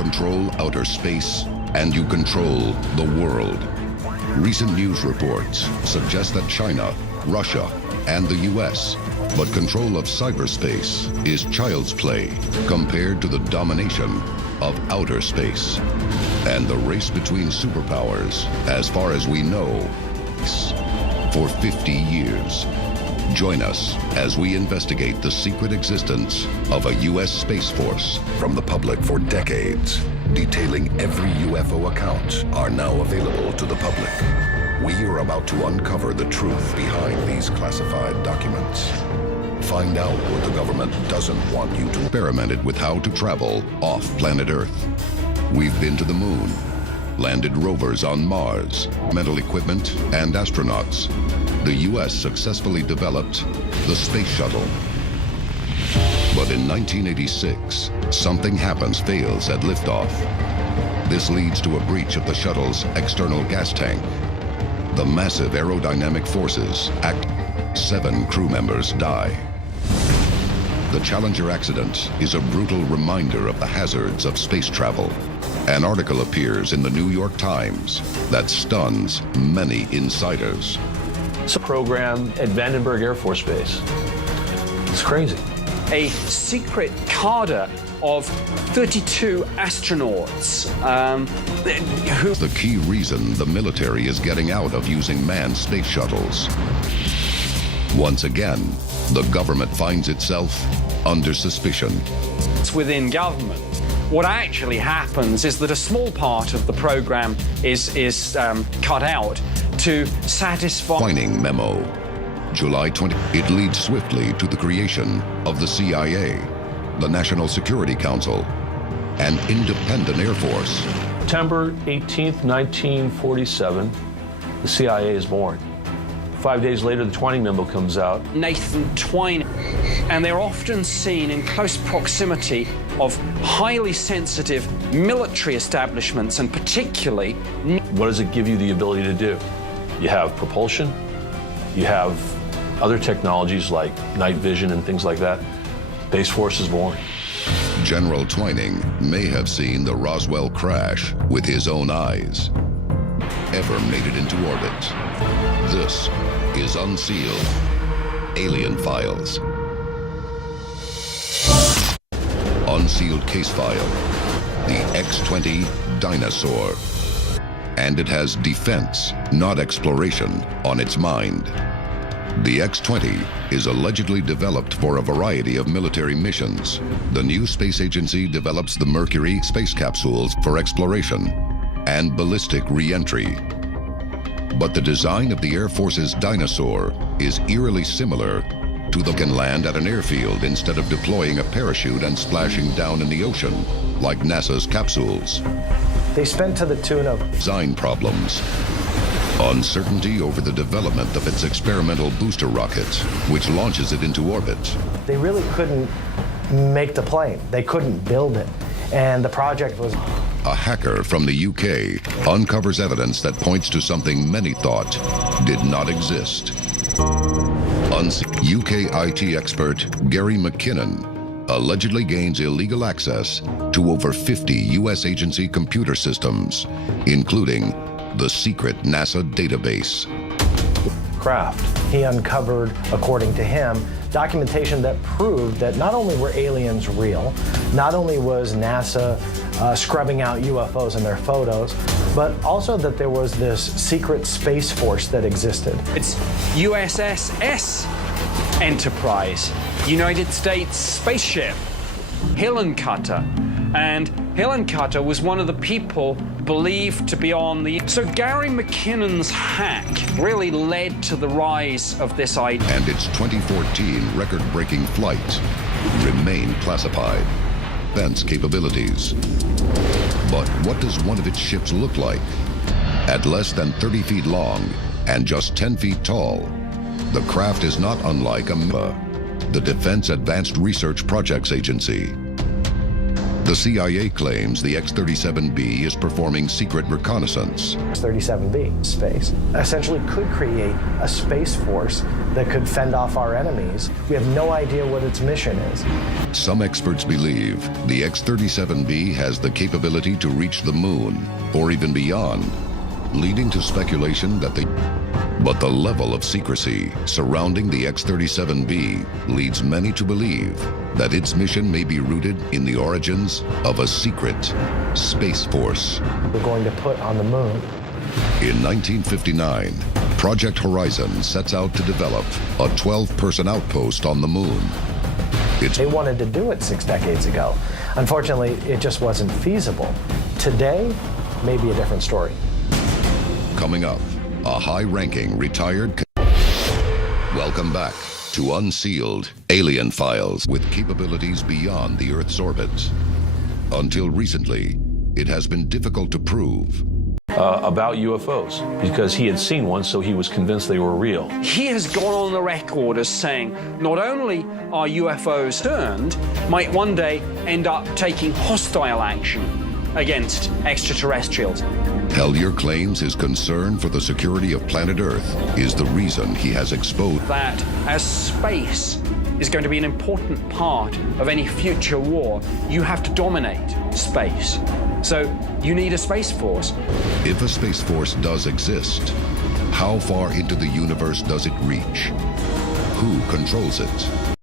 control outer space, and you control the world. Recent news reports suggest that China, Russia, and the US, but control of cyberspace is child's play compared to the domination of outer space. And the race between superpowers, as far as we know, for 50 years. Join us as we investigate the secret existence of a U.S. Space Force. From the public for decades, detailing every UFO account are now available to the public. We are about to uncover the truth behind these classified documents. Find out what the government doesn't want you to. Experimented with how to travel off planet Earth. We've been to the moon, landed rovers on Mars, mental equipment, and astronauts. The U.S. successfully developed the space shuttle. But in 1986, something fails at liftoff. This leads to a breach of the shuttle's external gas tank. The massive aerodynamic forces act. 7 crew members die. The Challenger accident is a brutal reminder of the hazards of space travel. An article appears in the New York Times that stuns many insiders. It's a program at Vandenberg Air Force Base. It's crazy. A secret cadre of 32 astronauts who... The key reason the military is getting out of using manned space shuttles. Once again, the government finds itself under suspicion. It's within government. What actually happens is that a small part of the program is cut out to satisfy... Whining memo. July 20. It leads swiftly to the creation of the CIA, the National Security Council, an independent Air Force. September 18th, 1947, the CIA is born. 5 days later, the Twining memo comes out. Nathan Twining. And they're often seen in close proximity of highly sensitive military establishments, and particularly... What does it give you the ability to do? You have propulsion, you have other technologies like night vision and things like that. Space Force is born. General Twining may have seen the Roswell crash with his own eyes. Ever made it into orbit. This is Unsealed. Alien Files. Unsealed case file. The X-20 Dinosaur. And it has defense, not exploration, on its mind. The X-20 is allegedly developed for a variety of military missions. The new space agency develops the Mercury space capsules for exploration and ballistic re-entry. But the design of the Air Force's Dinosaur is eerily similar to the can land at an airfield instead of deploying a parachute and splashing down in the ocean, like NASA's capsules. They spent to the tune of design problems. Uncertainty over the development of its experimental booster rocket, which launches it into orbit. They really couldn't make the plane. They couldn't build it. And the project was... A hacker from the UK uncovers evidence that points to something many thought did not exist. UK IT expert Gary McKinnon allegedly gains illegal access to over 50 U.S. agency computer systems, including the secret NASA database. Craft. He uncovered, according to him, documentation that proved that not only were aliens real, not only was NASA scrubbing out UFOs in their photos, but also that there was this secret space force that existed. It's USS Enterprise, United States spaceship, Hillencutter. And Hillencutter was one of the people believed to be on the... So Gary McKinnon's hack really led to the rise of this idea. And its 2014 record-breaking flight remained classified. Defense capabilities. But what does one of its ships look like? At less than 30 feet long and just 10 feet tall, the craft is not unlike the Defense Advanced Research Projects Agency. The CIA claims the X-37B is performing secret reconnaissance. X-37B space essentially could create a space force that could fend off our enemies. We have no idea what its mission is. Some experts believe the X-37B has the capability to reach the moon or even beyond, leading to speculation that But the level of secrecy surrounding the X-37B leads many to believe that its mission may be rooted in the origins of a secret space force. We're going to put on the moon. In 1959, Project Horizon sets out to develop a 12-person outpost on the moon. They wanted to do it 6 decades ago. Unfortunately, it just wasn't feasible. Today, may be a different story. Coming up, a high-ranking retired... Welcome back to Unsealed Alien Files with capabilities beyond the Earth's orbit. Until recently, it has been difficult to prove. About UFOs, because he had seen one, so he was convinced they were real. He has gone on the record as saying not only are UFOs turned, might one day end up taking hostile action against extraterrestrials. Hellier claims his concern for the security of planet Earth is the reason he has exposed That as space is going to be an important part of any future war, you have to dominate space. So you need a space force. If a space force does exist, how far into the universe does it reach? Who controls it?